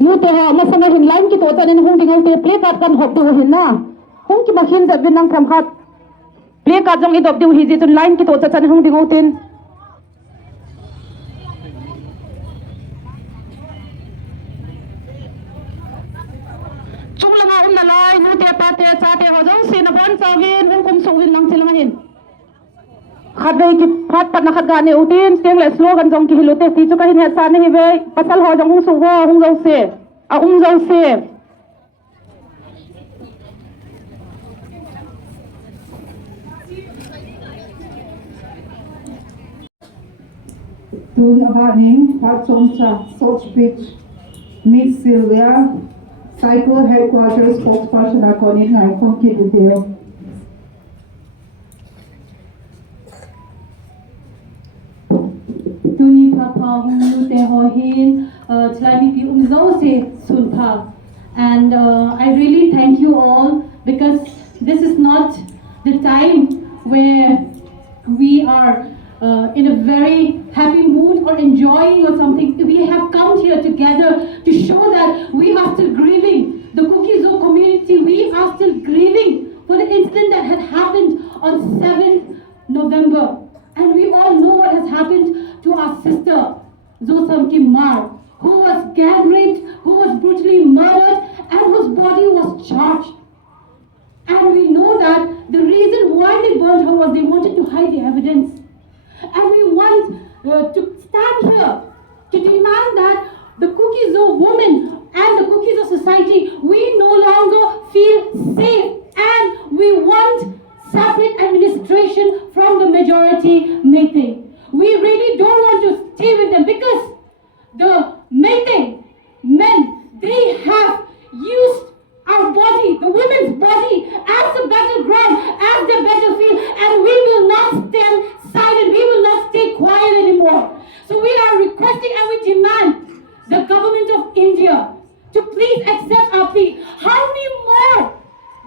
nu te ha ma sang hin line ki to chanin hung ding te play card kan hop du hin na hung ki ma hin za bin nang tham khat play card jong i dop du hi ji chun line ki to chanin hung ding tin chung langa na lai nu te pa te cha te ho jong sin bon chawin hung kum su win lang chilang hin khat dei ki phat pat na khat ga ne utin teng le slogan jong ki hilote ti chu ka hin he sa ne hi ve pasal ho jong hung su ho hung jong se a jong se Tun abaning Pat Chomcha, South Beach, Miss Sylvia, Cycle Headquarters spokesperson according to Konki Video. Tuni Papa Hunu Tehohin, Chlami Pi Umzose Sulpa. And I really thank you all because this is not the time where we are in a very happy mood or enjoying or something. We have come here together to show that we are still grieving. The Kukizo community, we are still grieving for the incident that had happened on 7th November. And we all know what has happened to our sister, Zosam Kimmar, who was gang raped, who was brutally murdered, and whose body was charged. And we know that the reason why they burned her was they wanted to hide the evidence. And we want to stand here to demand that the Kukizo women and the Kukizo society, we no longer feel safe, and we want separate administration from the majority Meitei. We really don't want to stay with them because the Meitei men, they have used our body, the women's body, as a battleground, as their battlefield, and we will not stand silent, we will not stay quiet anymore. So we are requesting and we demand the government of India to please accept our plea. How many more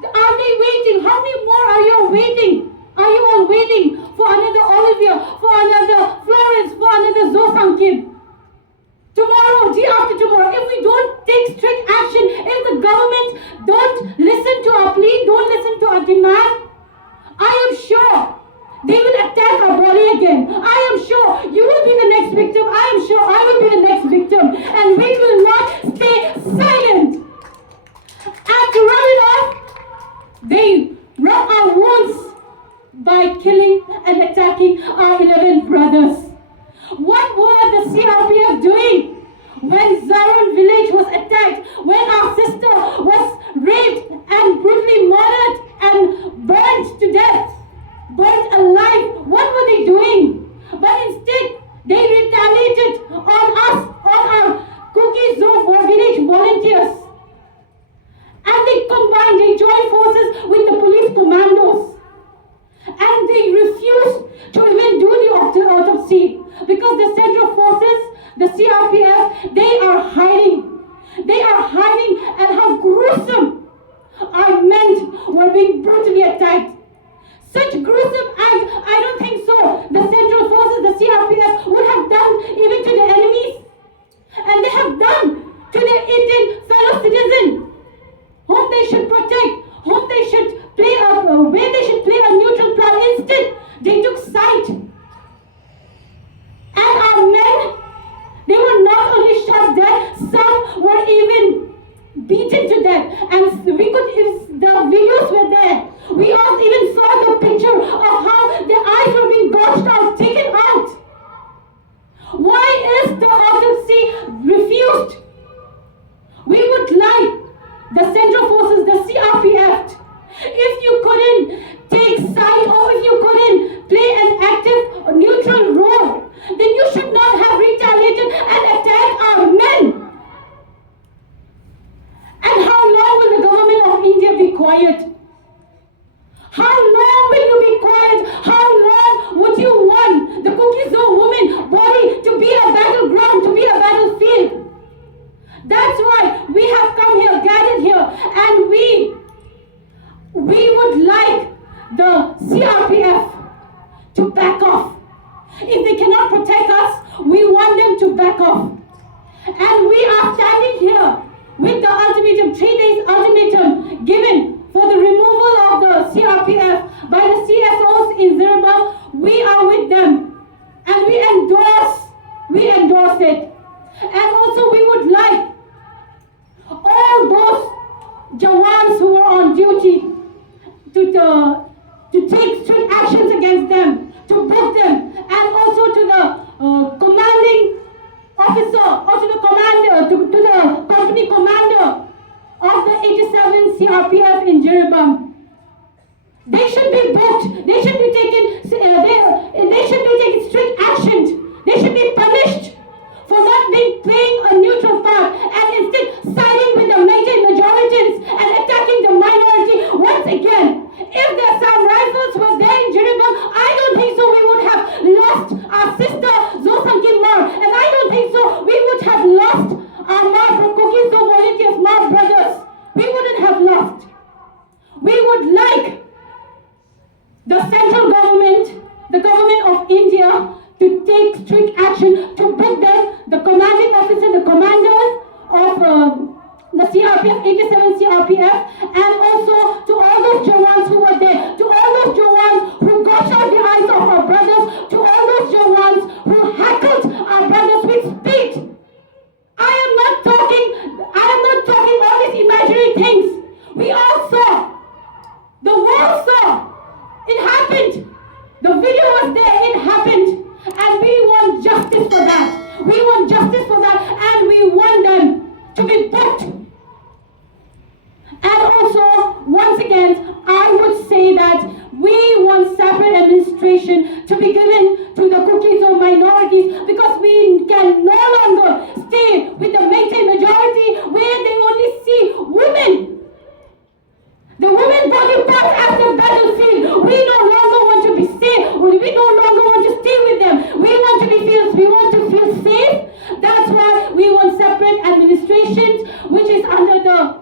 are they waiting? How many more are you waiting? Are you all waiting for another Olivia, for another Florence, for another Zosam Kim? Tomorrow, day after tomorrow, if we don't take strict action, if the government don't listen to our plea, don't listen to our demand, I am sure they will attack our body again. I am sure you will be the next victim. I am sure I will be the next victim. And we will not stay silent. And to run it off, they rub our wounds by killing and attacking our 11 brothers. What were the CRPF doing when Zarun village was attacked, when our sister was raped and brutally murdered and burnt to death, burnt alive? What were they doing? But instead, they retaliated on us, on our Kukizo village volunteers. And they combined, they joined forces with the police commandos. And they refused to even do the autopsy because the Central Forces, the CRPF, they are hiding. They are hiding, and how gruesome our men were being brutally attacked. Such gruesome acts, I don't think so. The Central Forces, the CRPF would have done even to the enemies. And they have done to their Indian fellow citizens, whom they should protect, whom they should play where they should play a neutral part. Instead, they took side. And our men, they were not only shot dead, some were even beaten to death. And to back off. And we are standing here with the ultimatum, 3 days ultimatum given for the removal of the CRPF by the CSOs in Jiribam. We are with them and we endorse it. And also we would like all those Jawans who were on duty to take strict actions against them, to book them, and also to the commanding officer, or to the commander, to the company commander of the 87 CRPF in Jiribam. They should be booked. They should be taken. They should be taken strict action. They should be punished for not playing a neutral part and instead siding with the majorities and attacking the minority once again. If the Assam rifles were there in Jiribam, I don't think so we would have lost our sister Zosankim Mar, and I don't think so we would have lost our Mar Cookies of Volunteers, Mar brothers. We wouldn't have lost. We would like the central government, the government of India, to take strict action to book them, the commanding officer, the commanders of the CRPF, 87 CRPF, and also to all those Jawans who were there, to all those Jawans who gouge out the eyes of our brothers, to all those Jawans who heckled our brothers with spit. I am not talking all these imaginary things. We all saw. The world saw. It happened. The video was there. It happened. And we want justice for that. We want justice for that, and we want them to be booked. And also, once again, I would say that we want separate administration to be given to the cookies of minorities, because we can no longer stay with the Meitei majority where they only see women. The women body parts as the battlefield. We no longer want to be safe. We no longer want to stay with them. We want to feel safe. That's why we want separate administrations, which is under the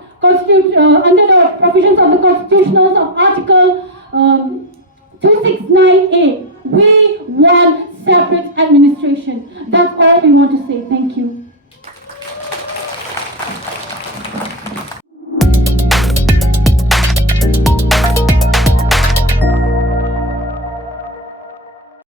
provisions of the constitutionals of Article 269A. We want separate administration. That's all we want to say. Thank you.